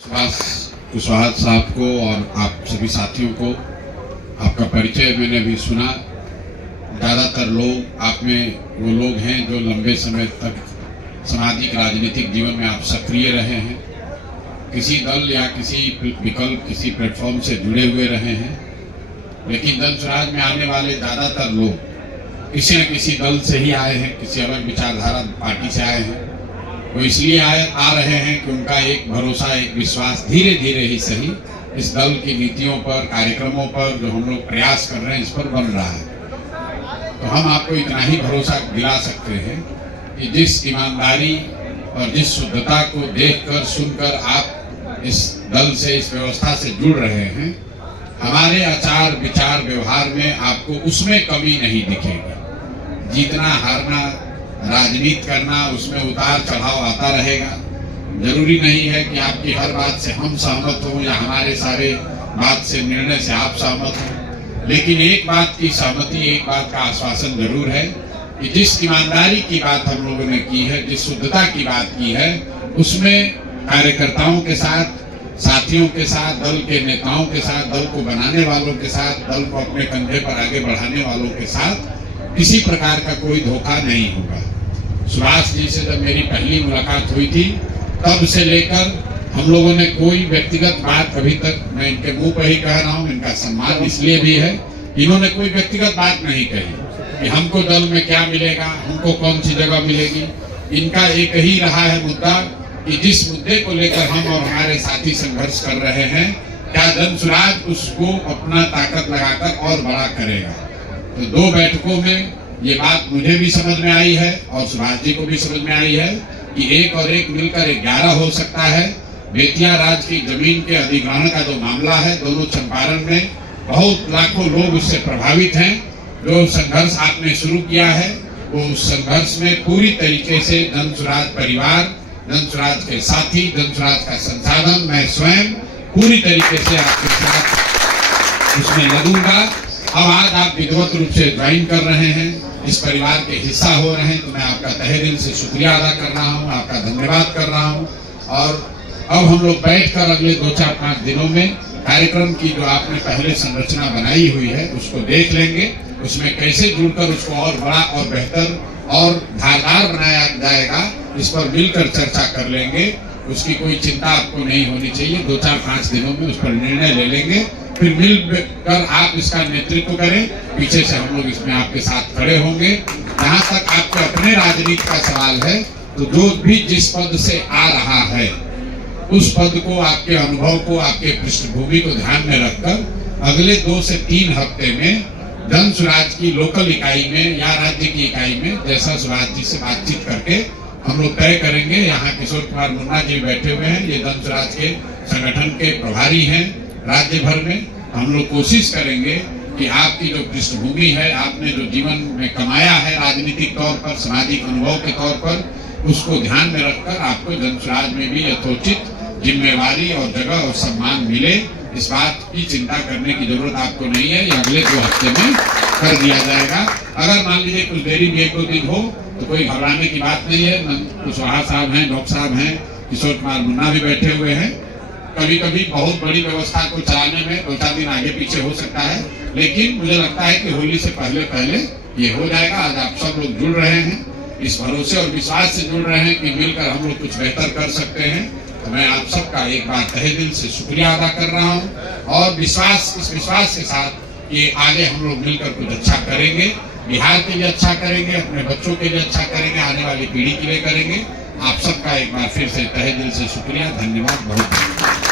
सुभाष कुशवाहा साहब को और आप सभी साथियों को आपका परिचय मैंने भी सुना। ज़्यादातर लोग आप में वो लोग हैं जो लंबे समय तक सामाजिक राजनीतिक जीवन में आप सक्रिय रहे हैं, किसी दल या किसी विकल्प किसी प्लेटफॉर्म से जुड़े हुए रहे हैं। लेकिन जन स्वराज में आने वाले ज़्यादातर लोग किसी न किसी दल से ही आए हैं, किसी अलग विचारधारा पार्टी से आए हैं। वो इसलिए आ रहे हैं कि उनका एक भरोसा, एक विश्वास धीरे धीरे ही सही इस दल की नीतियों पर, कार्यक्रमों पर जो हम लोग प्रयास कर रहे हैं इस पर बन रहा है। तो हम आपको इतना ही भरोसा दिला सकते हैं कि जिस ईमानदारी और जिस शुद्धता को देखकर सुनकर आप इस दल से, इस व्यवस्था से जुड़ रहे हैं, हमारे आचार विचार व्यवहार में आपको उसमें कमी नहीं दिखेगी। जीतना हारना, राजनीति करना, उसमें उतार चढ़ाव आता रहेगा। जरूरी नहीं है कि आपकी हर बात से हम सहमत हों या हमारे सारे बात से, निर्णय से आप सहमत हों, लेकिन एक बात की सहमति, एक बात का आश्वासन जरूर है कि जिस ईमानदारी की बात हम लोगों ने की है, जिस शुद्धता की बात की है, उसमें कार्यकर्ताओं के साथ, साथियों के साथ, दल के नेताओं के साथ, दल को बनाने वालों के साथ, दल को अपने कंधे पर आगे बढ़ाने वालों के साथ किसी प्रकार का कोई धोखा नहीं होगा। सुभाष जी से जब मेरी पहली मुलाकात हुई थी, तब से लेकर हम लोगों ने कोई व्यक्तिगत बात अभी तक, मैं इनके मुंह पर ही कह रहा हूँ, इनका सम्मान इसलिए भी है, इन्होंने कोई व्यक्तिगत बात नहीं कही कि हमको दल में क्या मिलेगा, हमको कौन सी जगह मिलेगी। इनका एक ही रहा है मुद्दा कि जिस मुद्दे को लेकर हम और हमारे साथी संघर्ष कर रहे हैं, क्या जन स्वराज उसको अपना ताकत लगाकर और बड़ा करेगा। तो दो बैठकों में ये बात मुझे भी समझ में आई है और सुभाष जी को भी समझ में आई है कि एक और एक मिलकर 11 हो सकता है। बेतिया राज की जमीन के अधिग्रहण का जो मामला है, दोनों चंपारण में बहुत लाखों लोग उससे प्रभावित हैं। जो संघर्ष आपने शुरू किया है, वो उस संघर्ष में पूरी तरीके से जन स्वराज परिवार, जन स्वराज के साथी, जन स्वराज का संसाधन, मैं स्वयं पूरी तरीके से आपके साथ उसमें लगूंगा। अब आज आप विधिवत रूप से ज्वाइन कर रहे हैं, इस परिवार के हिस्सा हो रहे हैं, तो मैं आपका तहे दिल से शुक्रिया अदा कर रहा हूं, आपका धन्यवाद कर रहा हूं। और अब हम लोग बैठकर अगले 2-4-5 दिनों में कार्यक्रम की जो आपने पहले संरचना बनाई हुई है उसको देख लेंगे, उसमें कैसे जुड़कर उसको और बड़ा और बेहतर और धारदार बनाया जाएगा, इस पर मिलकर चर्चा कर लेंगे। उसकी कोई चिंता आपको नहीं होनी चाहिए। 2-4-5 दिनों में उस पर निर्णय ले लेंगे, फिर मिलकर आप इसका नेतृत्व करें। पीछे से हम लोग इसमें आपके साथ खड़े होंगे। जहां तक आपके अपने राजनीति का सवाल है, तो जो भी जिस पद से आ रहा है, उस पद को, आपके अनुभव को, आपके पृष्ठभूमि को ध्यान में रखकर अगले 2 से 3 हफ्ते में जन स्वराज की लोकल इकाई में या राज्य की इकाई में, जैसा सुभाष जी से बातचीत करके हम लोग तय करेंगे। यहाँ किशोर कुमार मुन्ना जी बैठे हुए हैं, ये जन स्वराज के संगठन के प्रभारी हैं राज्य भर में। हम लोग कोशिश करेंगे कि आपकी जो पृष्ठभूमि है, आपने जो जीवन में कमाया है राजनीतिक तौर पर, सामाजिक अनुभव के तौर पर, उसको ध्यान में रखकर आपको जन स्वराज में भी यथोचित जिम्मेवारी और जगह और सम्मान मिले। इस बात की चिंता करने की जरूरत आपको नहीं है, ये अगले 2 हफ्ते में कर दिया जाएगा। अगर मान लीजिए कुछ देरी भी 1-2 दिन हो तो कोई घबराने की बात नहीं है। कुशवाहा साहब हैं, डॉक्टर साहब हैं, किशोर कुमार मुन्ना भी बैठे हुए हैं। कभी कभी बहुत बड़ी व्यवस्था को चलाने में 2-4 दिन आगे पीछे हो सकता है, लेकिन मुझे लगता है कि होली से पहले पहले ये हो जाएगा। आज आप सब लोग जुड़ रहे हैं, इस भरोसे और विश्वास से जुड़ रहे हैं कि मिलकर हम लोग कुछ बेहतर कर सकते हैं। तो मैं आप सबका एक बार तहे दिल से शुक्रिया अदा कर रहा हूँ और इस विश्वास के साथ कि आगे हम लोग मिलकर कुछ अच्छा करेंगे, बिहार के लिए अच्छा करेंगे, अपने बच्चों के लिए अच्छा करेंगे, आने वाली पीढ़ी के लिए करेंगे। आप सबका एक बार फिर से तहे दिल से शुक्रिया, धन्यवाद, बहुत बहुत।